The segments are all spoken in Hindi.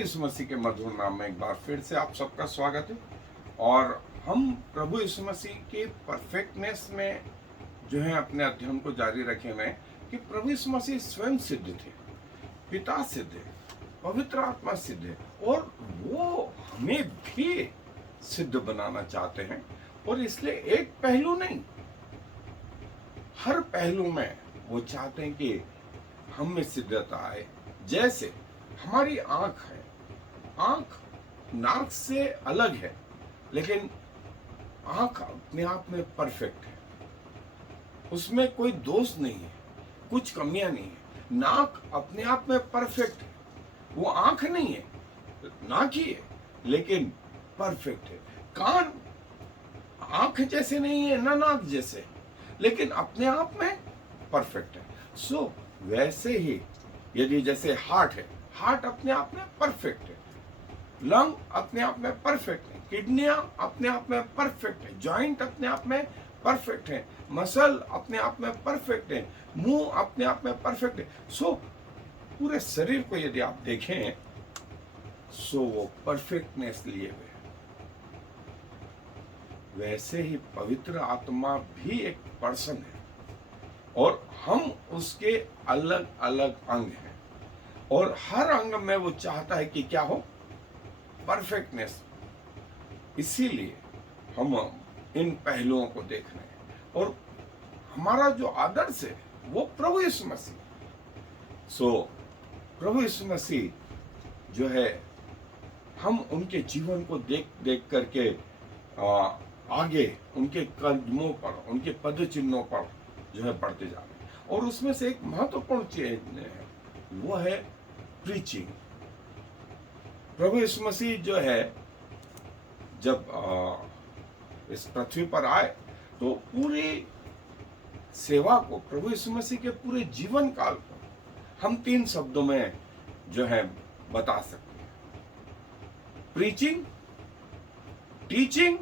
यीशु मसीह के मधुर नाम में एक बार फिर से आप सबका स्वागत है। और हम प्रभु यीशु मसीह के परफेक्टनेस में जो है अपने अध्ययन को जारी रखे हुए हैं कि प्रभु यीशु मसीह स्वयं सिद्ध थे, पिता सिद्ध है, पवित्र आत्मा सिद्ध है, और वो हमें भी सिद्ध बनाना चाहते हैं। और इसलिए एक पहलू नहीं, हर पहलू में वो चाहते हैं कि हम में सिद्धता आए। जैसे हमारी आंख है, आंख नाक से अलग है, लेकिन आंख अपने आप में परफेक्ट है, उसमें कोई दोष नहीं है, कुछ कमियां नहीं है। नाक अपने आप में परफेक्ट है, वो आंख नहीं है, नाक ही है, लेकिन परफेक्ट है। कान आंख जैसे नहीं है ना नाक जैसे, लेकिन अपने आप में परफेक्ट है। सो वैसे ही यदि जैसे हार्ट है, हार्ट अपने आप में परफेक्ट है, लंग अपने आप में परफेक्ट है, किडनियां अपने आप में परफेक्ट है, जॉइंट अपने आप में परफेक्ट है, मसल अपने आप में परफेक्ट है, मुंह अपने आप में परफेक्ट है। सो पूरे शरीर को यदि आप देखें सो वो परफेक्टनेस लिए हुए। वैसे ही पवित्र आत्मा भी एक पर्सन है और हम उसके अलग अलग अंग हैं, और हर अंग में वो चाहता है कि क्या हो, परफेक्टनेस। इसीलिए हम इन पहलुओं को देख रहे हैं, और हमारा जो आदर्श है वो प्रभु यीशु मसीह। सो प्रभु यीशु मसीह जो है, हम उनके जीवन को देख देख करके आगे उनके कदमों पर, उनके पद चिन्हों पर जो है बढ़ते जा रहे हैं। और उसमें से एक महत्वपूर्ण चीज है, वो है प्रीचिंग। प्रभु यीशु मसीह जो है जब इस पृथ्वी पर आए तो पूरी सेवा को, प्रभु यीशु मसीह के पूरे जीवन काल को हम 3 शब्दों में जो है बता सकते हैं: प्रीचिंग, टीचिंग,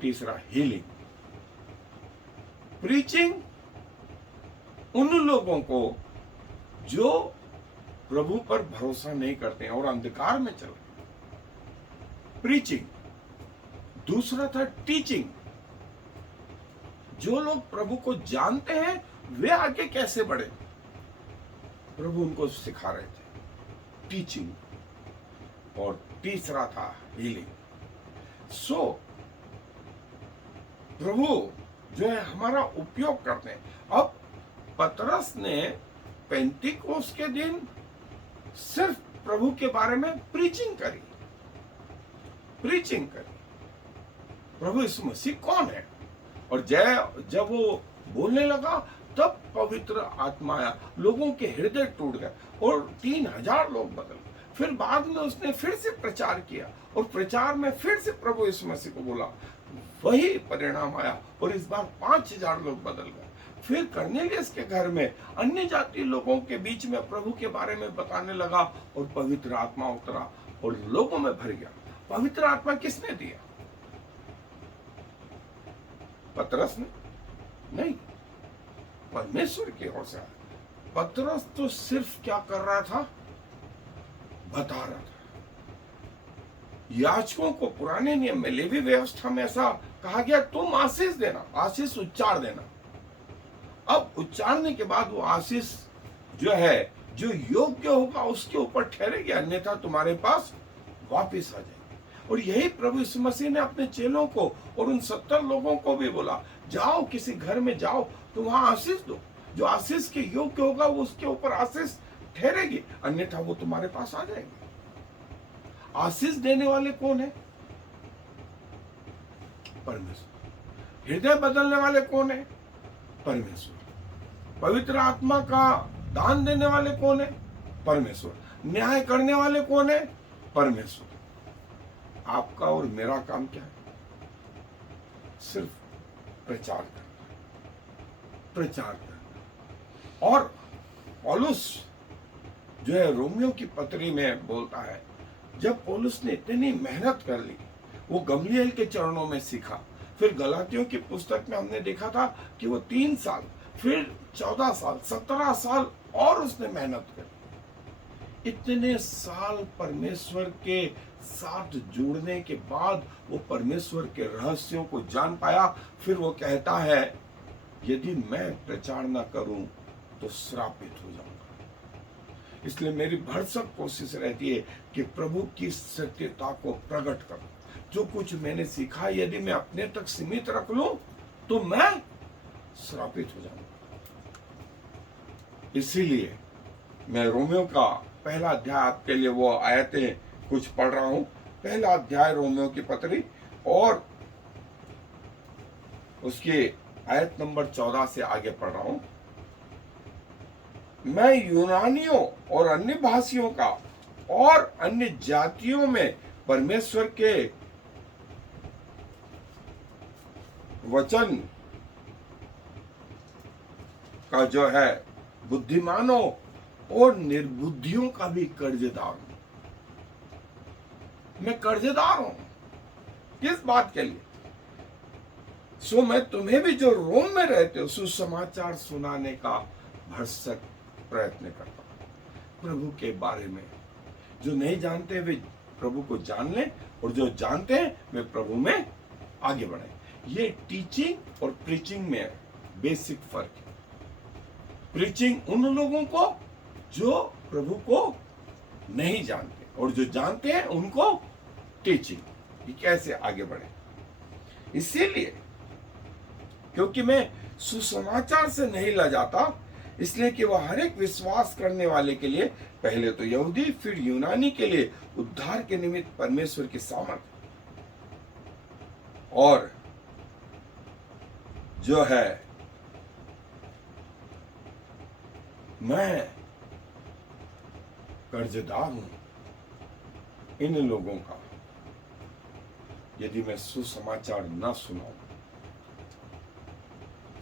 तीसरा हीलिंग। प्रीचिंग उन लोगों को जो प्रभु पर भरोसा नहीं करते हैं और अंधकार में चल रहे हैं, प्रीचिंग। दूसरा था टीचिंग, जो लोग प्रभु को जानते हैं वे आगे कैसे बढ़े, प्रभु उनको सिखा रहे थे, टीचिंग। और तीसरा था हीलिंग। सो प्रभु जो है हमारा उपयोग करते हैं। अब पतरस ने पेंतीकोस्त के दिन सिर्फ प्रभु के बारे में प्रीचिंग करी। प्रभु यीशु मसीह कौन है, और जब वो बोलने लगा तब पवित्र आत्मा आया, लोगों के हृदय टूट गए और 3000 लोग बदल गए। फिर बाद में उसने फिर से प्रचार किया, और प्रचार में फिर से प्रभु यीशु मसीह को बोला, वही परिणाम आया, और इस बार 5000 लोग बदल गए। फिर कर्नेलियस के घर में अन्य जाति लोगों के बीच में प्रभु के बारे में बताने लगा, और पवित्र आत्मा उतरा और लोगों में भर गया। पवित्र आत्मा किसने दिया? पतरस ने नहीं, परमेश्वर की ओर से। पतरस तो सिर्फ क्या कर रहा था, बता रहा था। याजकों को पुराने नियम में, लेवी व्यवस्था में ऐसा कहा गया, तुम आशीष देना, आशीष उच्चार देना। अब उच्चारने के बाद वो आशीष जो है, जो योग्य होगा उसके ऊपर ठहरेगी, अन्यथा तुम्हारे पास वापस आ जाएगी। और यही प्रभु यीशु मसीह ने अपने चेलों को और उन 70 लोगों को भी बोला, जाओ किसी घर में जाओ, तुम वहां आशीष दो, जो आशीष के योग्य होगा वो उसके ऊपर आशीष ठहरेगी, अन्यथा वो तुम्हारे पास आ जाएगी। आशीष देने वाले कौन है? परमेश्वर। हृदय बदलने वाले कौन है? परमेश्वर। पवित्र आत्मा का दान देने वाले कौन है? परमेश्वर। न्याय करने वाले कौन है? परमेश्वर। आपका और मेरा काम क्या है? सिर्फ प्रचार करना। और पौलुस जो है रोमियो की पत्री में बोलता है, जब पौलुस ने इतनी मेहनत कर ली, वो गमलीएल के चरणों में सीखा, फिर गलातियों की पुस्तक में हमने देखा था कि वो 3 साल, फिर 14 साल, 17 साल और उसने मेहनत करी। इतने साल परमेश्वर के साथ जुड़ने के बाद वो परमेश्वर के रहस्यों को जान पाया। फिर वो कहता है, यदि मैं प्रचार न करूं तो श्रापित हो जाऊंगा। इसलिए मेरी भरसक कोशिश रहती है कि प्रभु की सत्यता को प्रकट करूं। जो कुछ मैंने सीखा, यदि मैं अपने तक सीमित रख लूं तो मैं श्रापित हो जाऊंगा। इसीलिए मैं रोमियो का पहला अध्याय आपके लिए वो आयतें कुछ पढ़ रहा हूं। पहला अध्याय रोमियो की पत्री और उसके आयत नंबर 14 से आगे पढ़ रहा हूं। मैं यूनानियों और अन्य भाषियों का और अन्य जातियों में परमेश्वर के वचन का जो है बुद्धिमानों और निर्बुद्धियों का भी कर्जदार हूं। मैं कर्जदार हूं। किस बात के लिए? सो मैं तुम्हें भी जो रोम में रहते हो सुसमाचार सुनाने का भरसक प्रयत्न करता हूं। प्रभु के बारे में जो नहीं जानते वे प्रभु को जान लें, और जो जानते हैं वे प्रभु में आगे बढ़े। ये टीचिंग और प्रीचिंग में बेसिक फर्क है। प्रीचिंग उन लोगों को जो प्रभु को नहीं जानते, और जो जानते हैं उनको टीचिंग, कि कैसे आगे बढ़े। इसीलिए क्योंकि मैं सुसमाचार से नहीं लजाता, इसलिए कि वह हर एक विश्वास करने वाले के लिए, पहले तो यहूदी फिर यूनानी के लिए उद्धार के निमित्त परमेश्वर की सामर्थ और जो है मैं कर्जदार हूं इन लोगों का यदि मैं सुसमाचार न सुनाऊं।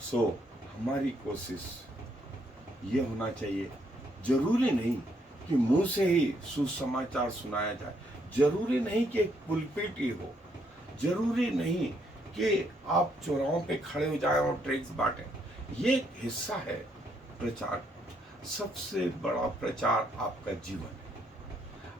सो हमारी कोशिश ये होना चाहिए, जरूरी नहीं कि मुंह से ही सुसमाचार सुनाया जाए, जरूरी नहीं कि एक पुलपिट ही हो, जरूरी नहीं कि आप चौराहों पे खड़े हो जाएं और ट्रैक्ट्स बांटें। ये एक हिस्सा है प्रचार। सबसे बड़ा प्रचार आपका जीवन है।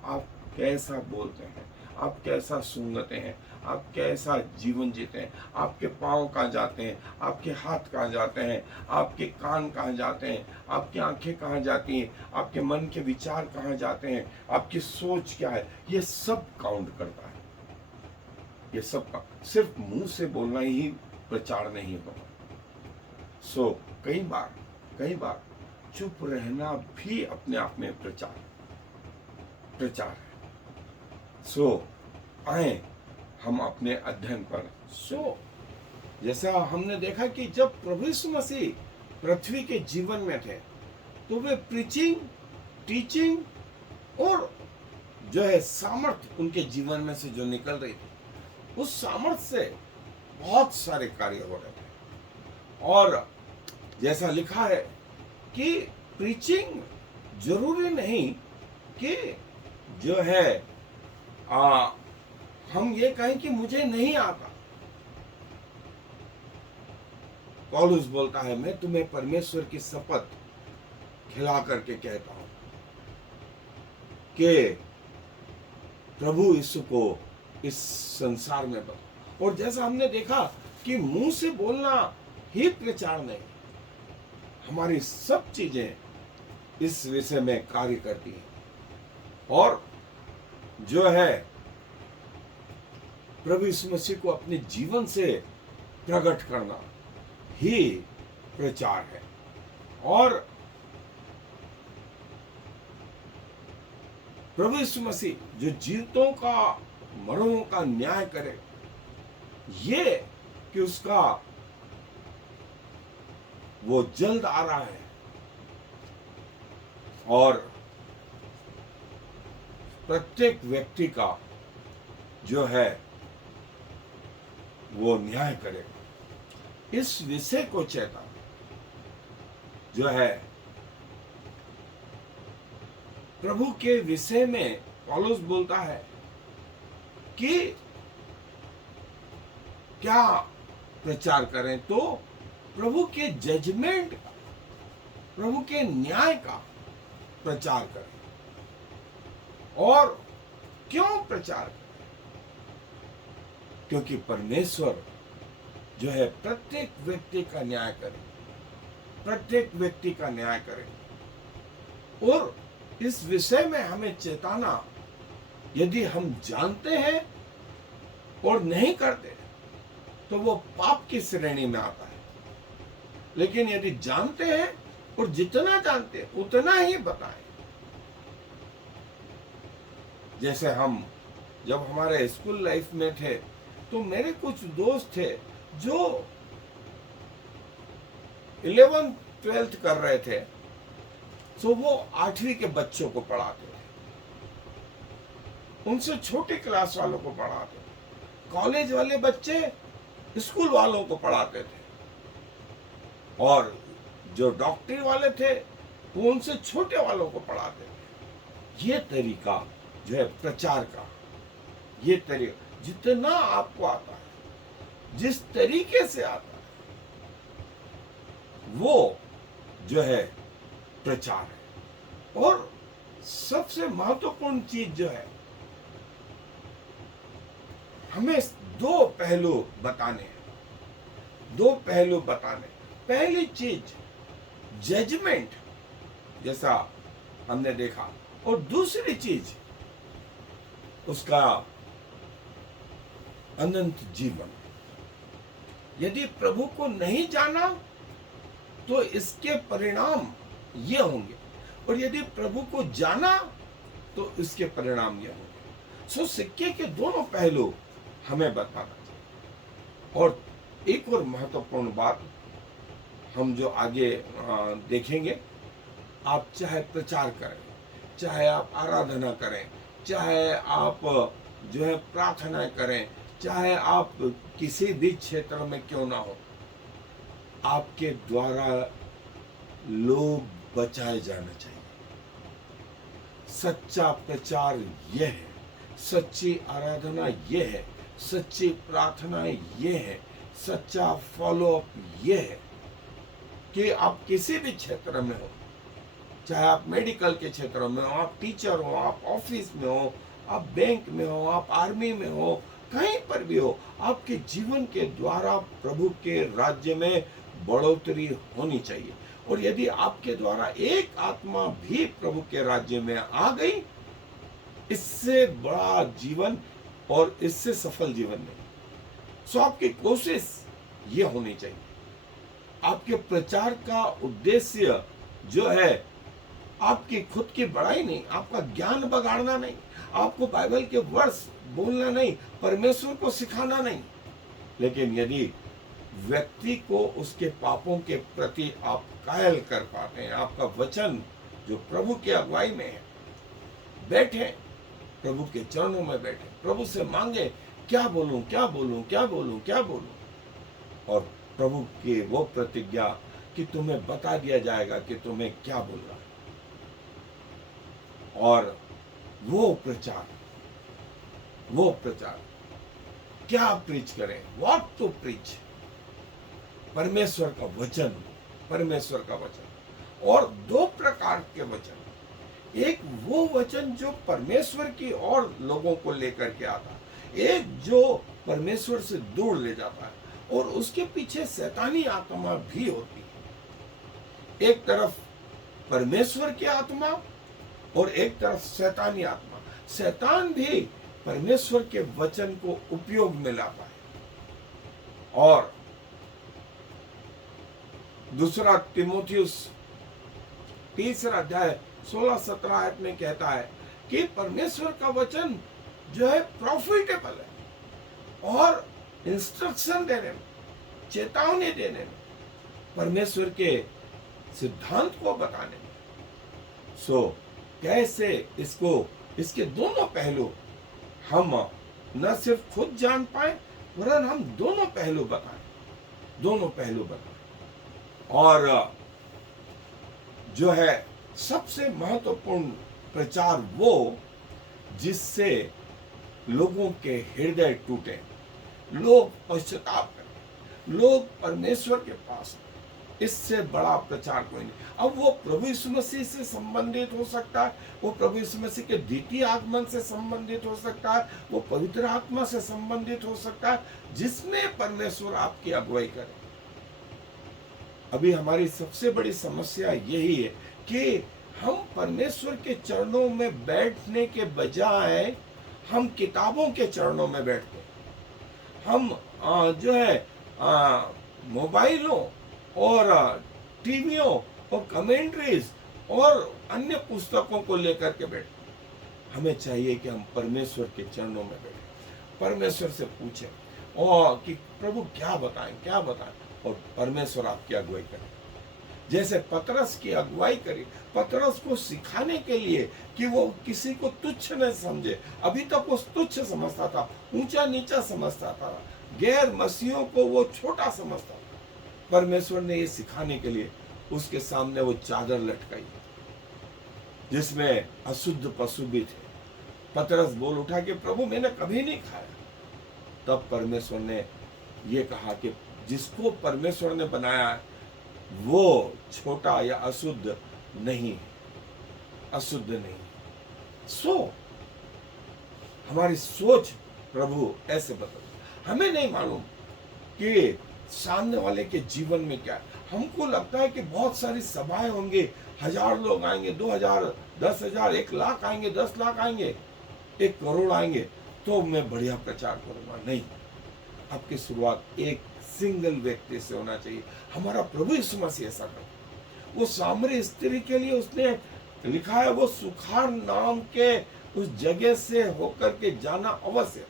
आप कैसा बोलते हैं, आप कैसा सुनते हैं, आप कैसा जीवन जीते हैं, आपके पाँव कहाँ जाते हैं, आपके हाथ कहाँ जाते हैं, आपके कान कहाँ जाते हैं, आपकी आंखें कहाँ जाती हैं, आपके मन के विचार कहाँ जाते हैं, आपकी सोच क्या है, ये सब काउंट करता है। ये सब का सिर्फ मुंह से बोलना ही प्रचार नहीं होगा। सो कई बार चुप रहना भी अपने आप में प्रचार है। सो आए हम अपने अध्ययन पर। जैसा हमने देखा कि जब प्रभु यीशु मसीह पृथ्वी के जीवन में थे तो वे प्रीचिंग, टीचिंग और जो है सामर्थ उनके जीवन में से जो निकल रही थी, उस सामर्थ से बहुत सारे कार्य हो रहे थे। और जैसा लिखा है कि प्रीचिंग जरूरी नहीं कि जो है हम ये कहें कि मुझे नहीं आता। पौलुस बोलता है, मैं तुम्हें परमेश्वर की शपथ खिला करके कहता हूं कि प्रभु यीशु को इस संसार में बता। और जैसा हमने देखा कि मुंह से बोलना ही प्रचार नहीं, हमारी सब चीजें इस विषय में कार्य करती हैं। और जो है प्रभु यीशु मसीह को अपने जीवन से प्रकट करना ही प्रचार है। और प्रभु यीशु मसीह जो जीवितों का मरों का न्याय करे, ये कि उसका वो जल्द आ रहा है और प्रत्येक व्यक्ति का जो है वो न्याय करेगा। इस विषय को चेता जो है प्रभु के विषय में पौलुस बोलता है कि क्या प्रचार करें, तो प्रभु के जजमेंट का, प्रभु के न्याय का प्रचार करें। और क्यों प्रचार करें? क्योंकि परमेश्वर जो है प्रत्येक व्यक्ति का न्याय करे, प्रत्येक व्यक्ति का न्याय करे। और इस विषय में हमें चेताना, यदि हम जानते हैं और नहीं करते तो वो पाप की श्रेणी में आता है। लेकिन यदि जानते हैं और जितना जानते हैं उतना ही बताएं। जैसे हम जब हमारे स्कूल लाइफ में थे तो मेरे कुछ दोस्त थे जो 11th 12th कर रहे थे, तो वो 8वीं के बच्चों को पढ़ाते थे, उनसे छोटे क्लास वालों को पढ़ाते थे। कॉलेज वाले बच्चे स्कूल वालों को पढ़ाते थे, और जो डॉक्टरी वाले थे वो उनसे छोटे वालों को पढ़ाते थे। ये तरीका जो है प्रचार का, ये तरीका जितना आपको आता है, जिस तरीके से आता है, वो जो है प्रचार है। और सबसे महत्वपूर्ण चीज जो है, हमें दो पहलू बताने हैं, दो पहलू बताने। पहली चीज जजमेंट, जैसा हमने देखा, और दूसरी चीज उसका अनंत जीवन। यदि प्रभु को नहीं जाना तो इसके परिणाम ये होंगे, और यदि प्रभु को जाना तो इसके परिणाम ये होंगे। सो सिक्के के दोनों पहलू हमें बताना चाहिए। और एक और महत्वपूर्ण बात हम जो आगे देखेंगे, आप चाहे प्रचार करें, चाहे आप आराधना करें, चाहे आप जो है प्रार्थना करें, चाहे आप किसी भी क्षेत्र में क्यों ना हो, आपके द्वारा लोग बचाए जाने चाहिए। सच्चा प्रचार यह है, सच्ची आराधना यह है, सच्ची प्रार्थना यह है, सच्चा फॉलोअप यह है कि आप किसी भी क्षेत्र में हो, चाहे आप मेडिकल के क्षेत्र में हो, आप टीचर हो, आप ऑफिस में हो, आप बैंक में हो, आप आर्मी में हो, कहीं पर भी हो, आपके जीवन के द्वारा प्रभु के राज्य में बढ़ोतरी होनी चाहिए। और यदि आपके द्वारा एक आत्मा भी प्रभु के राज्य में आ गई, इससे बड़ा जीवन और इससे सफल जीवन नहीं। सो आपकी कोशिश ये होनी चाहिए, आपके प्रचार का उद्देश्य जो है आपकी खुद की बड़ाई नहीं, आपका ज्ञान बगाड़ना नहीं, आपको बाइबल के वर्ष बोलना नहीं, परमेश्वर को सिखाना नहीं। लेकिन यदि व्यक्ति को उसके पापों के प्रति आप कायल कर पाते हैं, आपका वचन जो प्रभु की अगुवाई में है, बैठे प्रभु के चरणों में, बैठे प्रभु से मांगे, क्या बोलूं क्या बोलूं क्या बोलूं क्या बोलूं, और प्रभु की वो प्रतिज्ञा कि तुम्हें बता दिया जाएगा कि तुम्हें क्या बोलना है। और वो प्रचार क्या प्रीच करें, व्हाट टू प्रीच, परमेश्वर का वचन, परमेश्वर का वचन। और दो प्रकार के वचन, एक वो वचन जो परमेश्वर की और लोगों को लेकर के आता है, एक जो परमेश्वर से दूर ले जाता है, और उसके पीछे शैतानी आत्मा भी होती है। एक तरफ परमेश्वर की आत्मा और एक तरफ शैतानी आत्मा। शैतान भी परमेश्वर के वचन को उपयोग में लाता है। और दूसरा तिमोथियुस 3 अध्याय 16-17 आयत में कहता है कि परमेश्वर का वचन जो है प्रॉफिटेबल है, और इंस्ट्रक्शन देने में, चेतावनी देने में, परमेश्वर के सिद्धांत को बताने में। सो कैसे इसके दोनों पहलू हम न सिर्फ खुद जान पाए, वरन हम दोनों पहलू बताएं। और जो है सबसे महत्वपूर्ण प्रचार वो जिससे लोगों के हृदय टूटे, लोग पश्चाताप करें, लोग परमेश्वर के पास आए, इससे बड़ा प्रचार कोई नहीं। अब वो प्रभु यीशु मसीह से संबंधित हो सकता है, वो प्रभु यीशु मसीह के द्वितीय आगमन से संबंधित हो सकता है, वो पवित्र आत्मा से संबंधित हो सकता है, जिसमें परमेश्वर आपकी अगुवाई करे। अभी हमारी सबसे बड़ी समस्या यही है कि हम परमेश्वर के चरणों में बैठने के बजाय हम किताबों के चरणों में बैठते हैं। हम जो है मोबाइलों और टीवियों और कमेंट्रीज और अन्य पुस्तकों को लेकर के बैठे। हमें चाहिए कि हम परमेश्वर के चरणों में बैठे, परमेश्वर से पूछें और कि प्रभु क्या बताएं, और परमेश्वर आपकी अगुवाई करे। जैसे पतरस की अगुवाई करी, पतरस को सिखाने के लिए कि वो किसी को तुच्छ न समझे। अभी तक वो तुच्छ समझता था, ऊंचा नीचा समझता था, गैर मसीहों को वो छोटा समझता था। परमेश्वर ने ये सिखाने के लिए उसके सामने वो चादर लटकाई जिसमें अशुद्ध पशु भी थे। पतरस बोल उठा कि प्रभु मैंने कभी नहीं खाया। तब परमेश्वर ने ये कहा कि जिसको परमेश्वर ने बनाया वो छोटा या अशुद्ध नहीं है, अशुद्ध नहीं। हमारी सोच प्रभु ऐसे बदल। हमें नहीं मालूम कि सामने वाले के जीवन में क्या है। हमको लगता है कि बहुत सारी सभाएं होंगी, 1000 लोग आएंगे, 2000, 10,000, 1 लाख आएंगे, 10 लाख आएंगे, 1 करोड़ आएंगे तो मैं बढ़िया प्रचार करूंगा। नहीं, आपकी शुरुआत एक सिंगल व्यक्ति से होना चाहिए। हमारा प्रभु यीशु मसीह ऐसा करता। वो सामरी स्त्री के लिए उसने लिखा है, वो सुखार नाम के उस जगह से होकर के जाना अवश्य।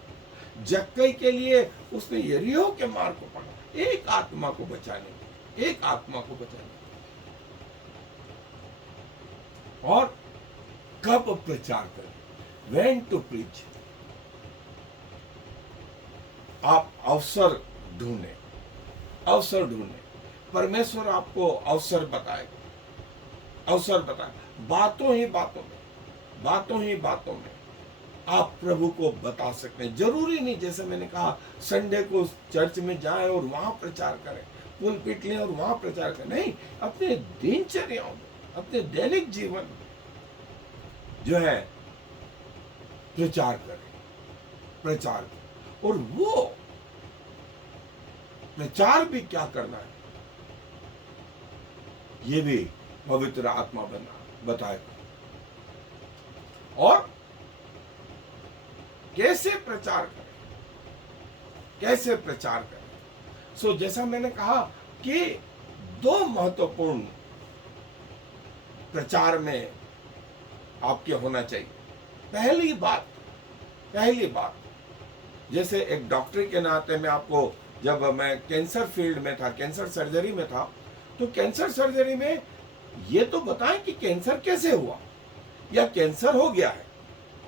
जक्कई के लिए उसने यरीहो के मार्ग को पकड़ा, एक आत्मा को बचाने, एक आत्मा को बचाने। और कब प्रचार करें, व्हेन टू प्रीच। आप अवसर ढूंढें, अवसर ढूंढें। परमेश्वर आपको अवसर बताएगा, अवसर बताएगा। बातों ही बातों में आप प्रभु को बता सकते हैं। जरूरी नहीं, जैसे मैंने कहा, संडे को चर्च में जाएं और वहां प्रचार करें, पुलपिट लें और वहां प्रचार करें। नहीं, अपने दिनचर्याओं में, अपने दैनिक जीवन में जो है प्रचार करें। और वो प्रचार भी क्या करना है ये भी पवित्र आत्मा बताएगा। और कैसे प्रचार करें, सो जैसा मैंने कहा कि 2 महत्वपूर्ण प्रचार में आपके होना चाहिए। पहली बात, जैसे एक डॉक्टर के नाते मैं आपको, जब मैं कैंसर फील्ड में था, कैंसर सर्जरी में था, तो कैंसर सर्जरी में ये तो बताएं कि कैंसर कैसे हुआ या कैंसर हो गया है,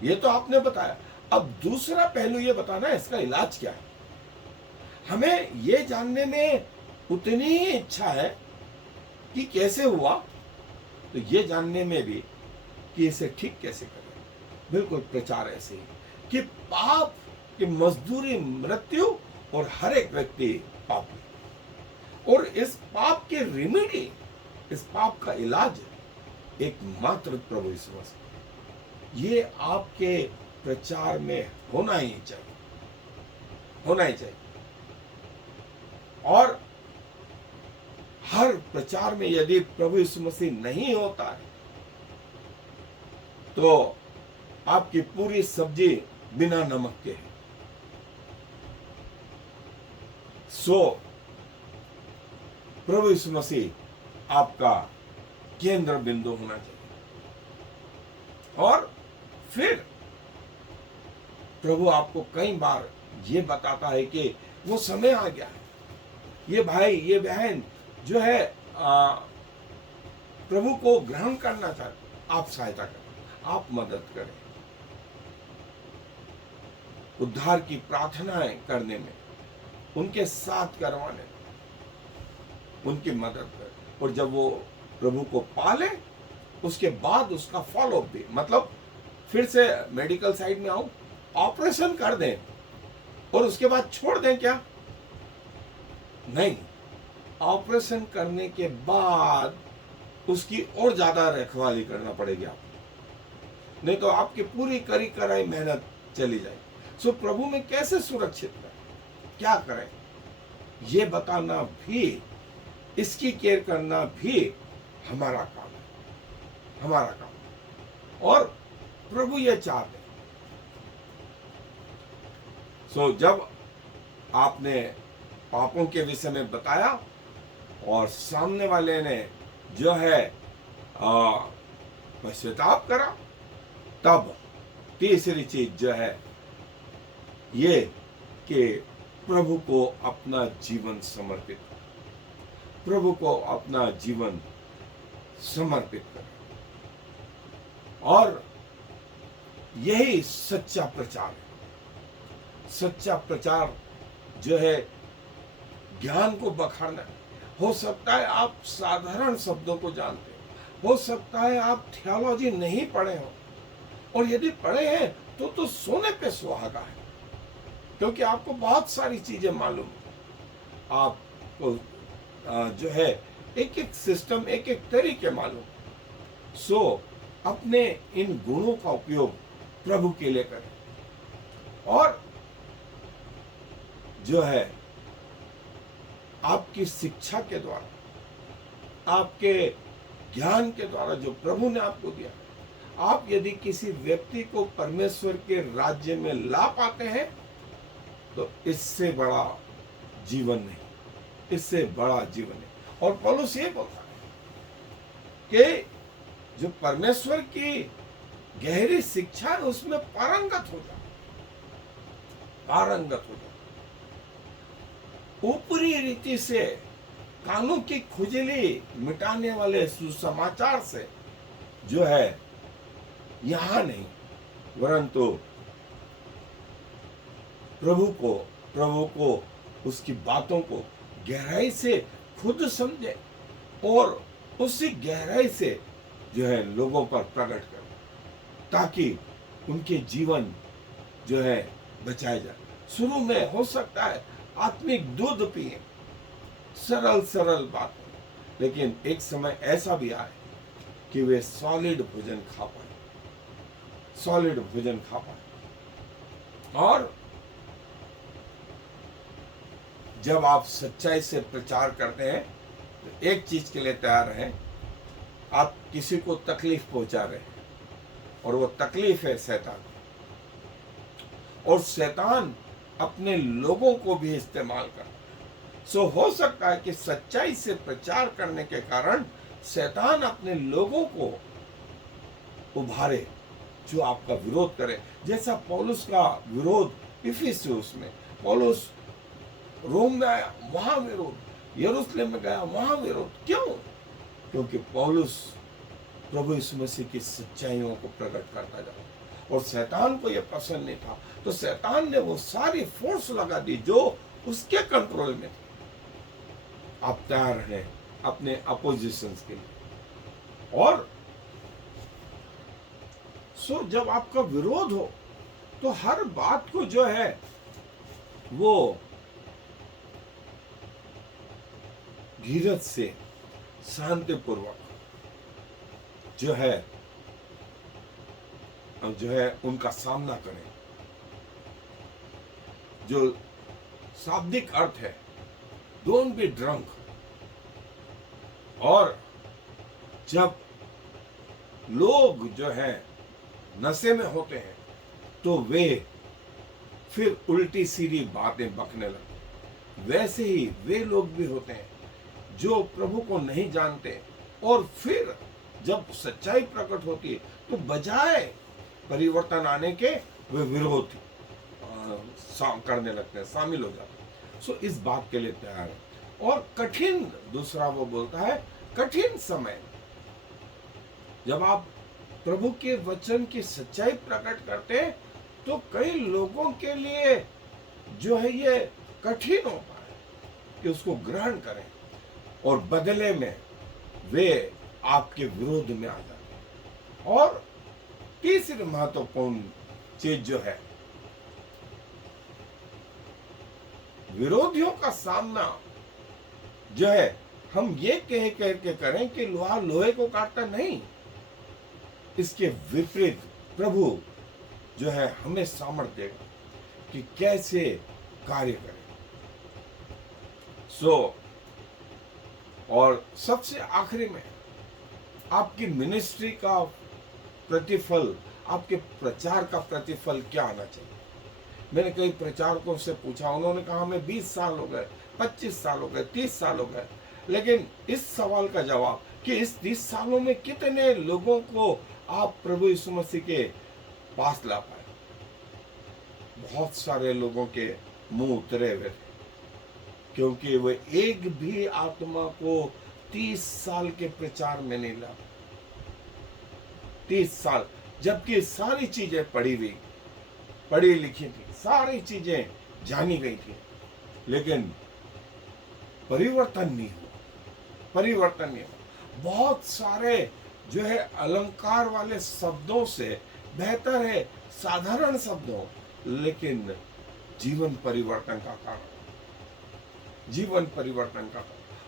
ये तो आपने बताया। अब दूसरा पहलू ये बताना है इसका इलाज क्या है। हमें ये जानने में उतनी ही इच्छा है कि कैसे हुआ, तो ये जानने में भी कि इसे ठीक कैसे करें। बिल्कुल प्रचार ऐसे ही कि पाप की मजदूरी मृत्यु और हर एक व्यक्ति पाप है, और इस पाप के रेमेडी, इस पाप का इलाज एकमात्र प्रभु यीशु मसीह। ये आपके प्रचार में होना ही चाहिए। और हर प्रचार में यदि प्रभु यीशु मसीह नहीं होता है तो आपकी पूरी सब्जी बिना नमक के है। प्रभु यीशु मसीह आपका केंद्र बिंदु होना चाहिए। और फिर प्रभु आपको कई बार ये बताता है कि वो समय आ गया है, ये भाई ये बहन जो है प्रभु को ग्रहण करना चाहते, आप सहायता करें, आप मदद करें, उद्धार की प्रार्थनाएं करने में, उनके साथ करवाने में उनकी मदद करें। और जब वो प्रभु को पाले उसके बाद उसका फॉलोअप भी, मतलब फिर से मेडिकल साइड में आऊं, ऑपरेशन कर दें और उसके बाद छोड़ दें क्या? नहीं, ऑपरेशन करने के बाद उसकी और ज्यादा रखवाली करना पड़ेगी आपको, नहीं तो आपकी पूरी करी कराई मेहनत चली जाएगी। सो प्रभु में कैसे सुरक्षित रहें, क्या करें, ये बताना भी, इसकी केयर करना भी हमारा काम है, हमारा काम है। और प्रभु ये चाहते हैं। सो जब आपने पापों के विषय में बताया और सामने वाले ने जो है पश्चाताप करा, तब तीसरी चीज जो है ये कि प्रभु को अपना जीवन समर्पित कर, प्रभु को अपना जीवन समर्पित कर। और यही सच्चा प्रचार है। सच्चा प्रचार जो है ज्ञान को बखाड़ना। हो सकता है आप साधारण शब्दों को जानते हो सकता है आप थियोलॉजी नहीं पढ़े हो, और यदि पढ़े हैं तो सोने पे सुहागा है, क्योंकि आपको बहुत सारी चीजें मालूम है, आपको जो है एक एक सिस्टम, एक एक तरीके मालूम। सो अपने इन गुणों का उपयोग प्रभु के लिए करें, और जो है आपकी शिक्षा के द्वारा, आपके ज्ञान के द्वारा जो प्रभु ने आपको दिया, आप यदि किसी व्यक्ति को परमेश्वर के राज्य में ला पाते हैं तो इससे बड़ा जीवन नहीं, इससे बड़ा जीवन नहीं। और पौलुस ये बोलता है कि जो परमेश्वर की गहरी शिक्षा है उसमें पारंगत हो जाए, पारंगत हो जाए। ऊपरी रीति से कानून की खुजली मिटाने वाले सुसमाचार से जो है यहां नहीं, परंतु प्रभु को उसकी बातों को गहराई से खुद समझे और उसी गहराई से जो है लोगों पर प्रकट करे, ताकि उनके जीवन जो है बचाए जाए। शुरू में हो सकता है आत्मिक दूध पिए, सरल सरल बातें, लेकिन एक समय ऐसा भी आए कि वे सॉलिड भोजन खा पाए, सॉलिड भोजन खा पाए। और जब आप सच्चाई से प्रचार करते हैं तो एक चीज के लिए तैयार रहें, आप किसी को तकलीफ पहुंचा रहे हैं, और वो तकलीफ है शैतान, और शैतान अपने लोगों को भी इस्तेमाल करता है। सो हो सकता है कि सच्चाई से प्रचार करने के कारण शैतान अपने लोगों को उभारे जो आपका विरोध करे, जैसा पौलुस का विरोध इफिसुस में। पौलुस रोम में आया, वहां विरोध, यरूशलेम में गया, वहां विरोध। क्यों? क्योंकि पौलुस प्रभु यीशु मसीह की सच्चाइयों को प्रकट करता जा, और शैतान को यह पसंद नहीं था, तो शैतान ने वो सारी फोर्स लगा दी जो उसके कंट्रोल में थी। आप तैयार हैं अपने अपोजिशंस के लिए। और सो जब आपका विरोध हो तो हर बात को जो है वो धीरज से, शांतिपूर्वक जो है उनका सामना करें। जो शाब्दिक अर्थ है, डोंट बी ड्रंक। और जब लोग जो है नशे में होते हैं तो वे फिर उल्टी सीधी बातें बकने लगते, वैसे ही वे लोग भी होते हैं जो प्रभु को नहीं जानते, और फिर जब सच्चाई प्रकट होती है तो बजाय परिवर्तन आने के वे विरोध करने लगते हैं, शामिल हो जाते हैं। सो इस बात के लिए तैयार है। और कठिन, दूसरा वो बोलता है कठिन समय, जब आप प्रभु के वचन की सच्चाई प्रकट करते हैं तो कई लोगों के लिए जो है ये कठिन होता है कि उसको ग्रहण करें, और बदले में वे आपके विरोध में आ जाते हैं। और तीसरी महत्वपूर्ण चीज जो है, विरोधियों का सामना जो है हम ये कह करके करें कि लोहा लोहे को काटता नहीं, इसके विपरीत प्रभु जो है हमें सामर्थ्य देगा कि कैसे कार्य करें। और सबसे आखिरी में आपकी मिनिस्ट्री का प्रतिफल, आपके प्रचार का प्रतिफल क्या आना चाहिए। मैंने कई प्रचारकों से पूछा, उन्होंने कहा हमें 20 साल हो गए, 25 साल हो गए, 30 साल हो गए, लेकिन इस सवाल का जवाब कि इस 30 सालों में कितने लोगों को आप प्रभु यीशु मसीह के पास ला पाए। बहुत सारे लोगों के मुंह उतरे हुए थे, क्योंकि वे एक भी आत्मा को 30 साल के प्रचार में नहीं ला। 30 साल, जबकि सारी चीजें पढ़ी लिखी थी, सारी चीजें जानी गई थी, लेकिन परिवर्तन नहीं हुआ। बहुत सारे जो है अलंकार वाले शब्दों से बेहतर है साधारण शब्दों, लेकिन जीवन परिवर्तन का कारण।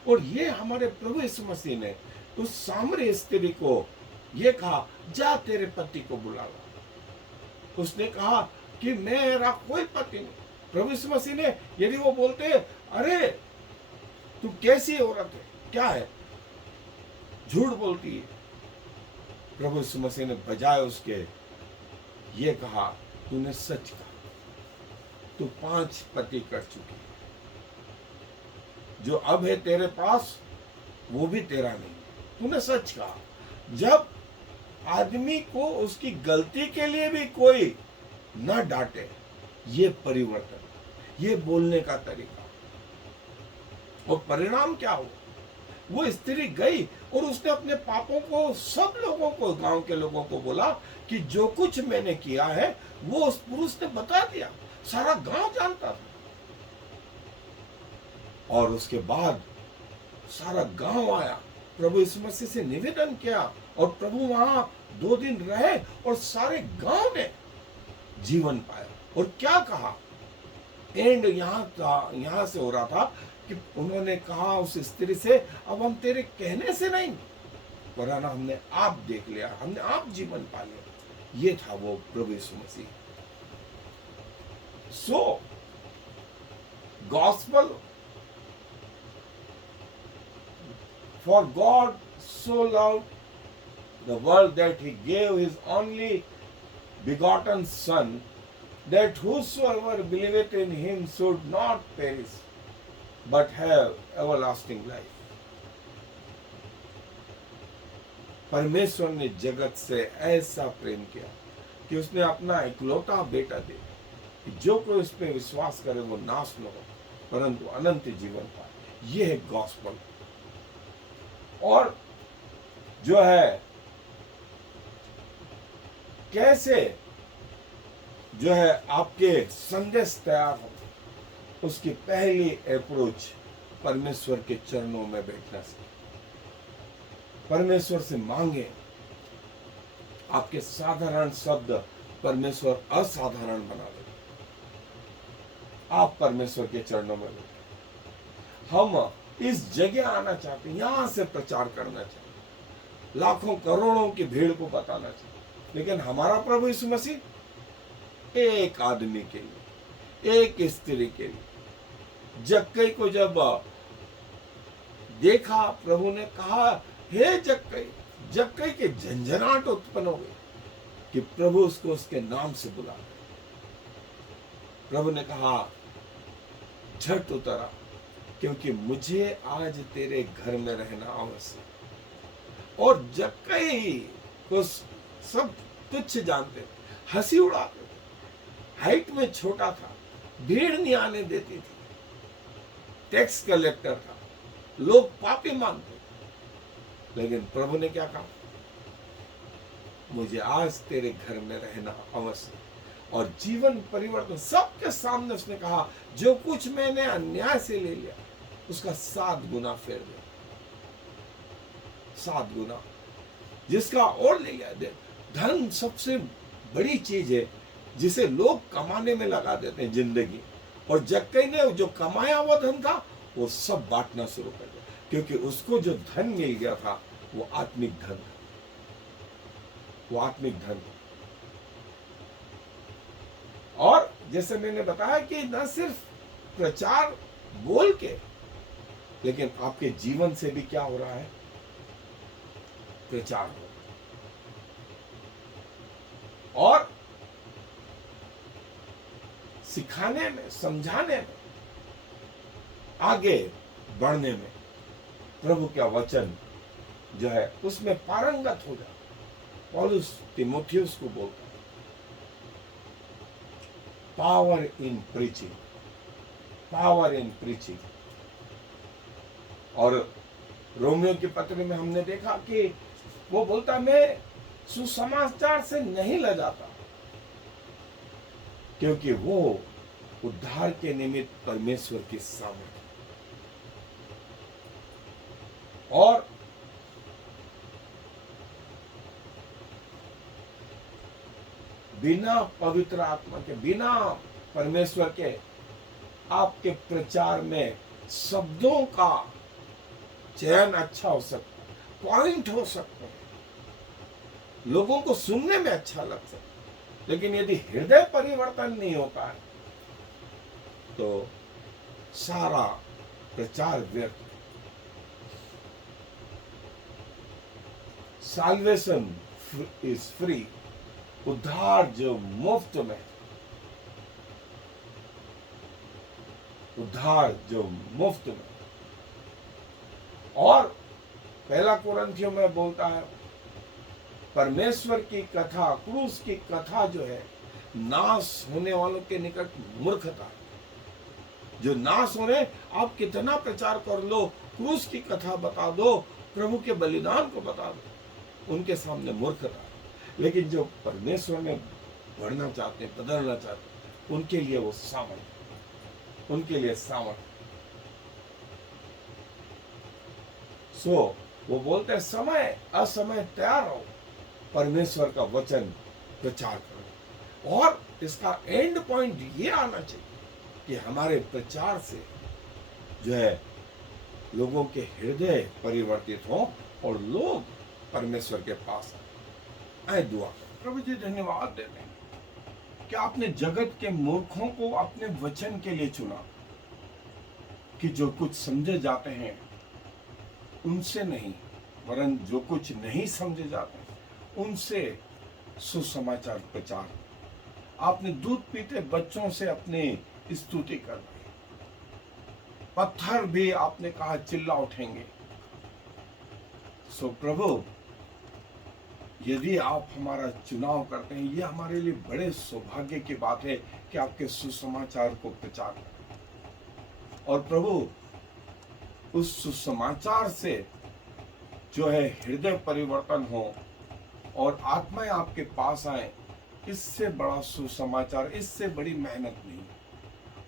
और ये हमारे प्रभु यीशु मसीह ने उस सामरी स्त्री को ये कहा, जा तेरे पति को बुला ला। उसने कहा कि मेरा कोई पति नहीं। प्रभु यीशु मसीह ने, यदि वो बोलते अरे तू कैसी औरत है, क्या है, झूठ बोलती है, प्रभु यीशु मसीह ने बजाय उसके ये कहा, तूने सच कहा, तू 5 पति कर चुकी है, जो अब है तेरे पास वो भी तेरा नहीं, तूने सच कहा। जब आदमी को उसकी गलती के लिए भी कोई न डांटे, ये परिवर्तन, ये बोलने का तरीका। और परिणाम क्या हुआ, वो स्त्री गई और उसने अपने पापों को सब लोगों को, गांव के लोगों को बोला कि जो कुछ मैंने किया है वो उस पुरुष ने बता दिया, सारा गांव जानता था। और उसके बाद सारा गांव आया, प्रभु यीशु मसीह से निवेदन किया, और प्रभु वहां 2 दिन रहे और सारे गांव ने जीवन पाया। और क्या कहा, एंड यहां से हो रहा था कि उन्होंने कहा उस स्त्री से, अब हम तेरे कहने से नहीं, वरना हमने आप देख लिया, हमने आप जीवन पा लिया। ये था वो प्रभु यीशु मसीह। सो gospel, for God so loved the world that he gave his only begotten Son, that whosoever believeth in him should not perish but have everlasting life. परमेश्वर ने जगत से ऐसा प्रेम किया कि उसने अपना इकलौता बेटा दे, कि जो कोई उस पर विश्वास करे वो नाश न हो परंतु अनंत जीवन पाए। ये है गॉस्पल। और जो है कैसे जो है आपके संदेश तैयार हो, उसकी पहली अप्रोच परमेश्वर के चरणों में बैठना से, परमेश्वर से मांगे। आपके साधारण शब्द परमेश्वर असाधारण बना दे। आप परमेश्वर के चरणों में बैठे। हम इस जगह आना चाहते हैं, यहां से प्रचार करना चाहते, लाखों करोड़ों की भीड़ को बताना चाहते, लेकिन हमारा प्रभु यीशु मसीह एक आदमी के लिए, एक स्त्री के लिए। जक्कई को जब देखा, प्रभु ने कहा, हे जक्कई, जक्कई के झंझनाहट उत्पन्न हो गई कि प्रभु उसको उसके नाम से बुला। प्रभु ने कहा, झट उतरा, क्योंकि मुझे आज तेरे घर में रहना आवश्यक। और जक्कई को सब तुच्छ जानते थे, हंसी उड़ाते थे। हाइट में छोटा था, भीड़ नहीं आने देती थी, टैक्स कलेक्टर था, लोग पापी मानते थे। लेकिन प्रभु ने क्या कहा, मुझे आज तेरे घर में रहना आवश्यक। और जीवन परिवर्तन सबके सामने उसने कहा, जो कुछ मैंने अन्याय से ले लिया उसका 7 गुना फेर दे, 7 गुना जिसका और ले लिया दे। धन सबसे बड़ी चीज है जिसे लोग कमाने में लगा देते हैं जिंदगी, और जक्कई ने जो कमाया हुआ धन था वो सब बांटना शुरू कर दिया, क्योंकि उसको जो धन मिल गया था वो आत्मिक धन, वो आत्मिक धन। और जैसे मैंने बताया कि न सिर्फ प्रचार बोल के, लेकिन आपके जीवन से भी क्या हो रहा है, प्रचार हो रहा है। और सिखाने में, समझाने में, आगे बढ़ने में प्रभु का वचन जो है उसमें पारंगत हो जाए। पौलुस तीमुथियुस को बोलता है, power in preaching, power in preaching. और रोमियो की पत्र में हमने देखा कि वो बोलता, मैं सुसमाचार से नहीं लजाता, क्योंकि वो उद्धार के निमित्त परमेश्वर की सामर्थ और बिना पवित्र आत्मा के, बिना परमेश्वर के आपके प्रचार में शब्दों का चयन अच्छा हो सकता है, पॉइंट हो सकते हैं, लोगों को सुनने में अच्छा लग सकता है, लेकिन यदि हृदय परिवर्तन नहीं होता है तो सारा प्रचार व्यर्थ। साल्वेशन इज फ्री, उद्धार जो मुफ्त में, उद्धार जो मुफ्त में। और पहला कुरिन्थियों में बोलता है, परमेश्वर की कथा, क्रूस की कथा जो है, नाश होने वालों के निकट मूर्खता है। जो नाश हो रहे, आप कितना प्रचार कर लो, क्रूस की कथा बता दो, प्रभु के बलिदान को बता दो, उनके सामने मूर्खता है। लेकिन जो परमेश्वर में बढ़ना चाहते हैं, बदलना चाहते हैं, उनके लिए वो सामर्थ्य, उनके लिए सामर्थ्य। सो वो बोलते हैं, समय असमय तैयार हो, परमेश्वर का वचन प्रचार करो। और इसका एंड पॉइंट ये आना चाहिए कि हमारे प्रचार से जो है लोगों के हृदय परिवर्तित हो और लोग परमेश्वर के पास आए। दुआ करें। प्रभु जी धन्यवाद देते हैं कि आपने जगत के मूर्खों को अपने वचन के लिए चुना, कि जो कुछ समझे जाते हैं उनसे नहीं, वरन जो कुछ नहीं समझे जाते उनसे सुसमाचार प्रचार। आपने दूध पीते बच्चों से अपनी स्तुति करवाई, पत्थर भी आपने कहा चिल्ला उठेंगे। सो प्रभु, यदि आप हमारा चुनाव करते हैं, यह हमारे लिए बड़े सौभाग्य की बात है कि आपके सुसमाचार को प्रचार करें। और प्रभु, उस सुसमाचार से जो है हृदय परिवर्तन हो और आत्माएं आपके पास आए, इससे बड़ा सुसमाचार, इससे बड़ी मेहनत नहीं।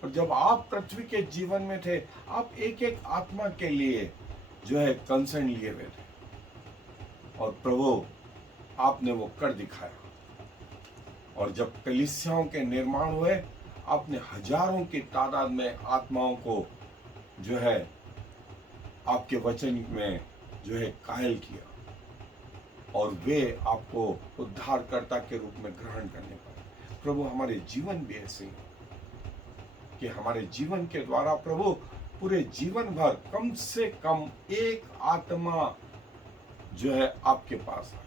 और जब आप पृथ्वी के जीवन में थे, आप एक एक आत्मा के लिए जो है कंसर्न लिए हुए थे, और प्रभु आपने वो कर दिखाया। और जब कलीसियाओं के निर्माण हुए, आपने हजारों की तादाद में आत्माओं को जो है आपके वचन में जो है कायल किया, और वे आपको उद्धारकर्ता के रूप में ग्रहण करने पाए। प्रभु, हमारे जीवन भी ऐसे ही कि हमारे जीवन के द्वारा प्रभु पूरे जीवन भर कम से कम एक आत्मा जो है आपके पास आए,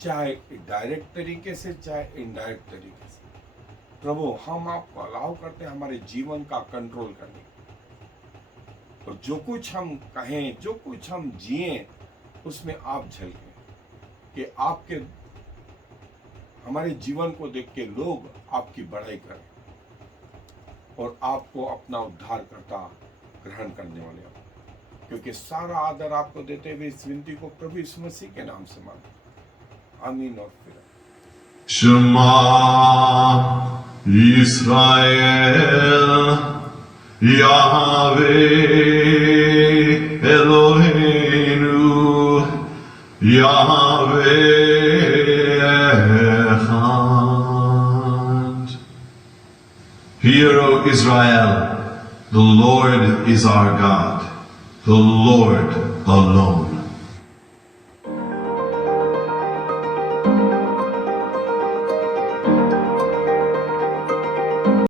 चाहे डायरेक्ट तरीके से, चाहे इनडायरेक्ट तरीके से। प्रभु, हम आपको अलाउ करते हैं हमारे जीवन का कंट्रोल करने, और जो कुछ हम कहें, जो कुछ हम जिए, उसमें आप झलकें, कि आपके हमारे जीवन को देख के लोग आपकी बड़ाई करें और आपको अपना उद्धारकर्ता ग्रहण करने वाले हो। क्योंकि सारा आदर आपको देते हुए इस विनती को प्रभु यीशु मसीह के नाम से मांगते, आमीन। और फिर Shema Yisrael Yahweh Eloheinu Yahweh Echad. Hear, O Israel, The Lord is our God, the Lord alone.